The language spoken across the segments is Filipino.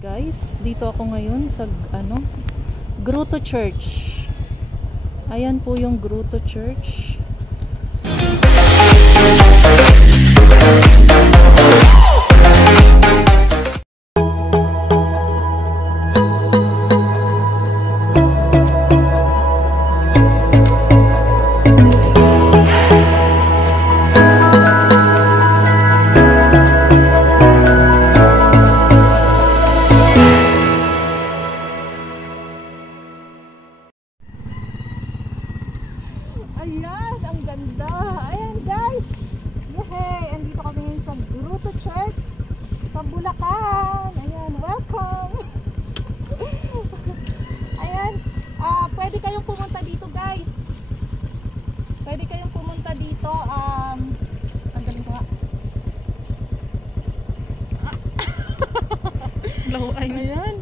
Guys, dito ako ngayon sa Grotto Church. Ayan po yung Grotto Church. Ayan, ang ganda. Ayan guys. Yehey, andito kami ngayon sa Grotto Church sa Bulacan. Ayan, welcome. Ayan, pwede kayong pumunta dito guys. Pwede kayong pumunta dito. Ang galing ko nga. Ayan.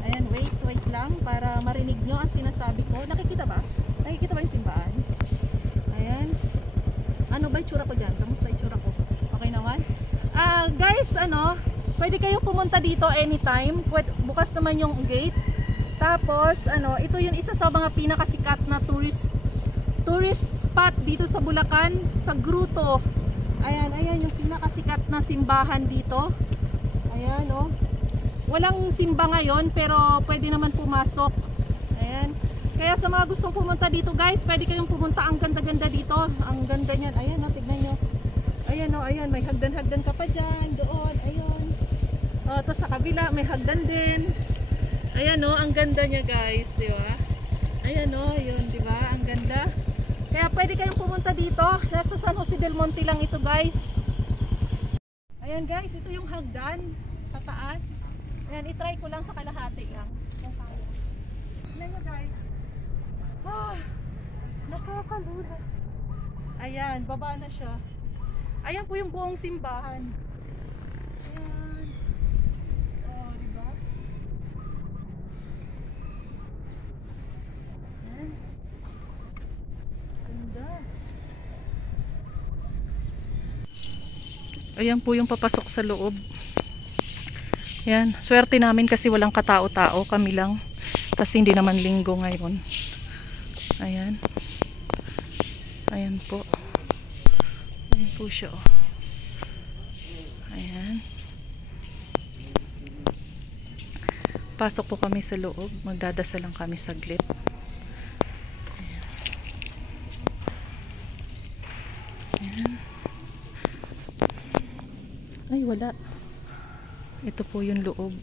Ayan, wait lang para marinig nyo ang sinasabi ko. Nakikita ba? Nakikita ba yung simbahan? Ayan. Ano ba yung tsura ko dyan? Kamusta yung tsura ko? Okay naman? Guys, pwede kayong pumunta dito anytime. Bukas naman yung gate. Tapos, ito yung isa sa mga pinakasikat na tourist spot dito sa Bulacan, sa Grotto. Ayan, yung pinakasikat na simbahan dito. Ayan, oh. Walang simba ngayon, pero pwede naman pumasok. Ayan. Kaya sa mga gustong pumunta dito guys, pwede kayong pumunta. Ang ganda-ganda dito. Ang ganda niyan. Ayan, tignan nyo. Ayan, ayan. May hagdan-hagdan ka pa dyan. Doon, ayun. Tapos sa kabila, may hagdan din. Ayan, ang ganda niya guys. Diba? Ayan, yun. Diba? Ang ganda. Kaya pwede kayong pumunta dito. Nasa San Jose del Monte lang ito guys. Ayan guys, ito yung hagdan. Sa taas. Ayan, itry ko lang sa kalahati lang. Tignan nyo guys. Nakakalula. Ayan, baba na siya. Ayan po yung buong simbahan. Ayan. Diba? Ayan. Ganda. Ayan po yung papasok sa loob. Ayan, swerte namin kasi walang katao-tao, kami lang. Kasi hindi naman linggo ngayon. Ayan. Ayan po. Ayan po siya. Ayan. Pasok po kami sa loob. Magdadasal lang kami saglit. Ayan. Ayan. Ay, wala. Ito po yung loob.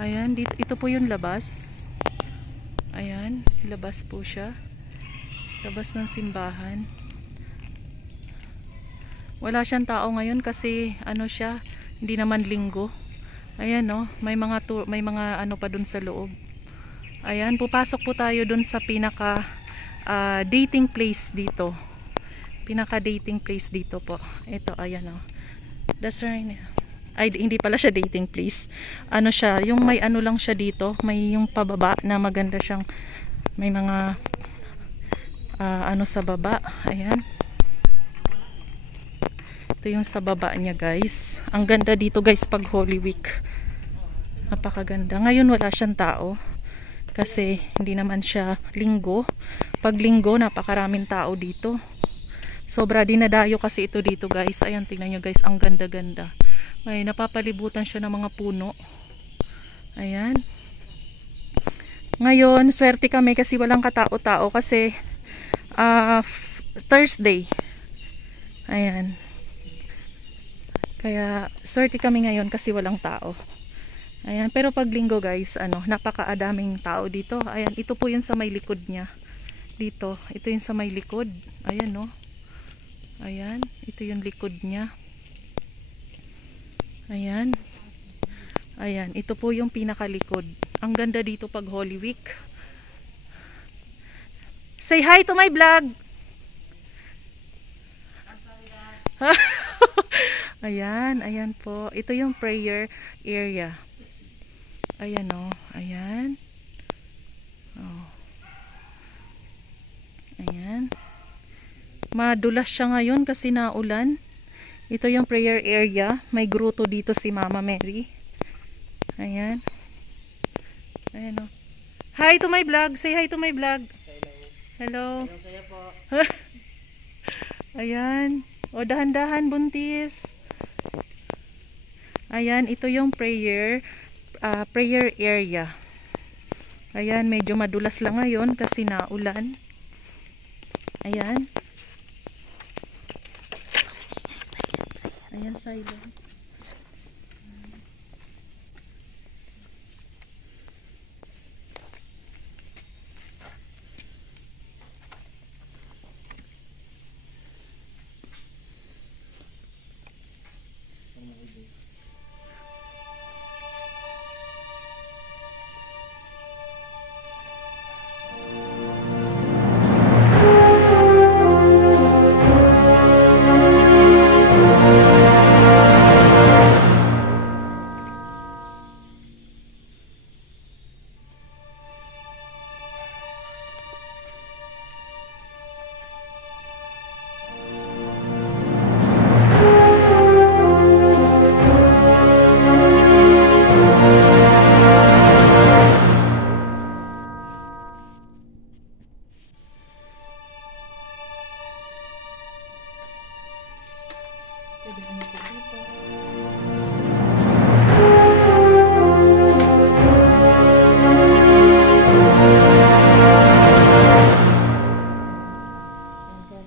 Ayan, ito po yung labas. Ayan, labas po siya. Labas ng simbahan. Wala siyang tao ngayon kasi siya, hindi naman linggo. Ayan, may mga pa dun sa loob. Ayan, pupasok po tayo dun sa pinaka dating place dito. Pinaka dating place dito po. Ito, ayan That's right. Ay, hindi pala siya dating place. Siya, yung may lang siya dito, may yung pababa na maganda siyang, may mga sa baba. Ayan. Ito yung sa baba niya guys. Ang ganda dito guys pag Holy Week. Napakaganda. Ngayon wala siyang tao. kasi hindi naman siya linggo. Pag linggo napakaraming tao dito. Sobra dinadayo kasi ito dito guys. Ayan, tingnan nyo guys, ang ganda-ganda. May napapalibutan siya ng mga puno. Ayan. Ngayon, swerte kami kasi walang katao-tao kasi Thursday. Ayan. Kaya swerte kami ngayon kasi walang tao. Ayan, pero pag linggo guys, napakaadaming tao dito. Ayan, ito po yung sa may likod niya. Dito, ito yung sa may likod. Ayan, no. Ayan, ito yung likod niya. Ayan. Ayan, ito po yung pinakalikod. Ang ganda dito pag Holy Week. Say hi to my vlog. Ayan, ayan po. Ito yung prayer area. Ayan o, ayan. Oh. Ayan. Madulas siya ngayon kasi naulan. Ito yung prayer area. May gruto dito si Mama Mary. Ayan. Ayan o. Hi to my vlog. Say hi to my vlog. Hello. Hello po. Ayan. O, dahan-dahan buntis. Ayan, ito yung prayer area. Ayan, medyo madulas lang ngayon kasi naulan. Ayan. Ayan, silent. Pwede mo ito dito. Kaya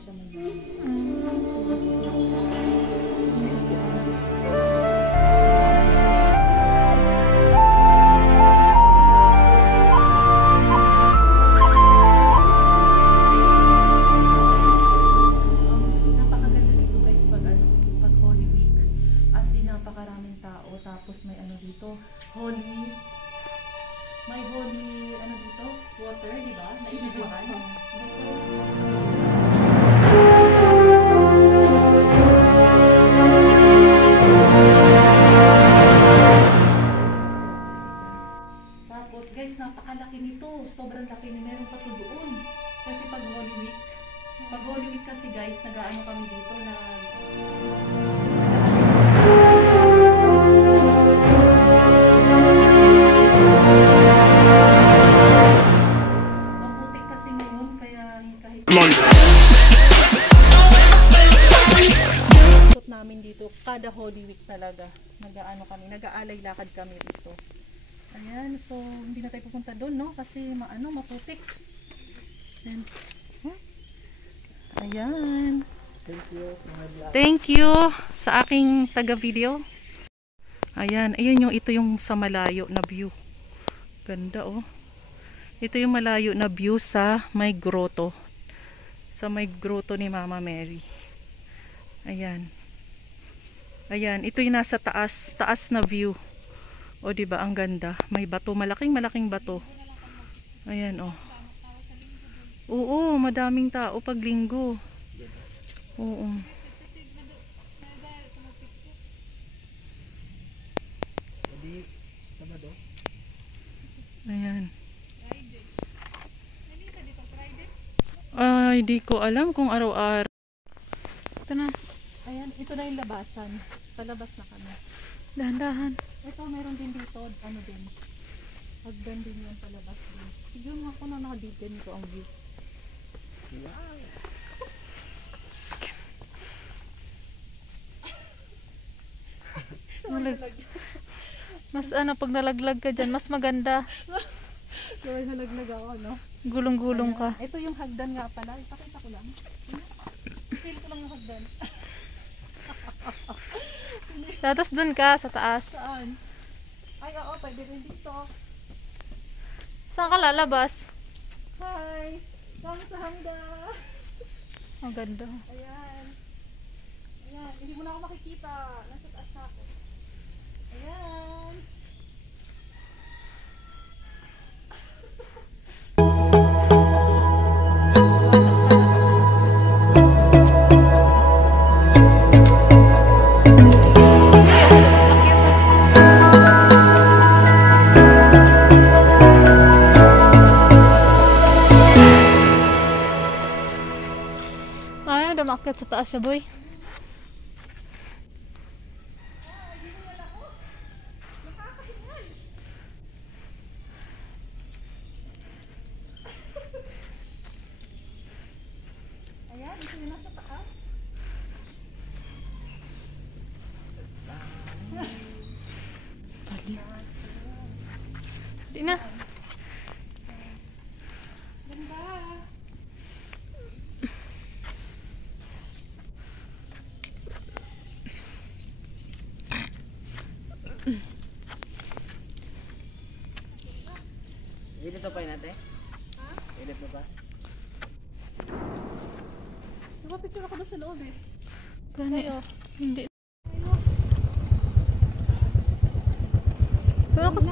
siya napakaraming tao, tapos may dito, may holy, dito, water, di ba? Nainibuhan. Tapos guys, napakalaki nito. Sobrang laki ni meron pa to doon. Kasi pag Holy Week kasi guys, nag-aano kami dito na maputik kasi ngayon, kaya kahit namin dito, kada Holy Week talaga, nag-aano kami, nag-aalay lakad kami dito. Ayan, so hindi na tayo pupunta doon, no? Kasi maputik. Ayan. Thank you sa aking taga-video. Ayan, ayun ito yung sa malayo na view. Ganda oh. Ito yung malayo na view sa may grotto. Sa may grotto ni Mama Mary. Ayan. Ayan, ito yung nasa taas na view. O diba, ang ganda. May bato, malaking bato. Ayan oh. Oo, madaming tao pag linggo. Oo. Ayan. Ay, di ko alam kung araw-araw. Ito na. Ayan, ito na yung labasan. Palabas na kami. Dahan-dahan. Ito, meron din dito. Ano din. Hagdan din yung palabas din. Siguro nga ako na nakabigyan nito ang view. Wow. Mas ano, pag nalaglag ka dyan, mas maganda. Gawin halaglag ako, no? Gulong-gulong ka. Ito yung hagdan nga pala. Ipakita ko lang. Feel ko lang yung hagdan. Tapos dun ka, sa taas. Saan? Ay, oo, pwede rin dito. Saan ka lalabas? Hi! Kami sa hangga. Ang ganda. Ayan. Ayan. Hindi mo na ako makikita. Nasa taas na ako. Ayan. Ay, umakyat sa taas siya, boy. Ayan, ito yung nasa taas. Bali. Di na. Ganda. Edit mo pa yun ate? Ha? Edit mo pa? Napapicture ako doon sa loob eh. Gani. Hindi. Ayun. Pero kasi...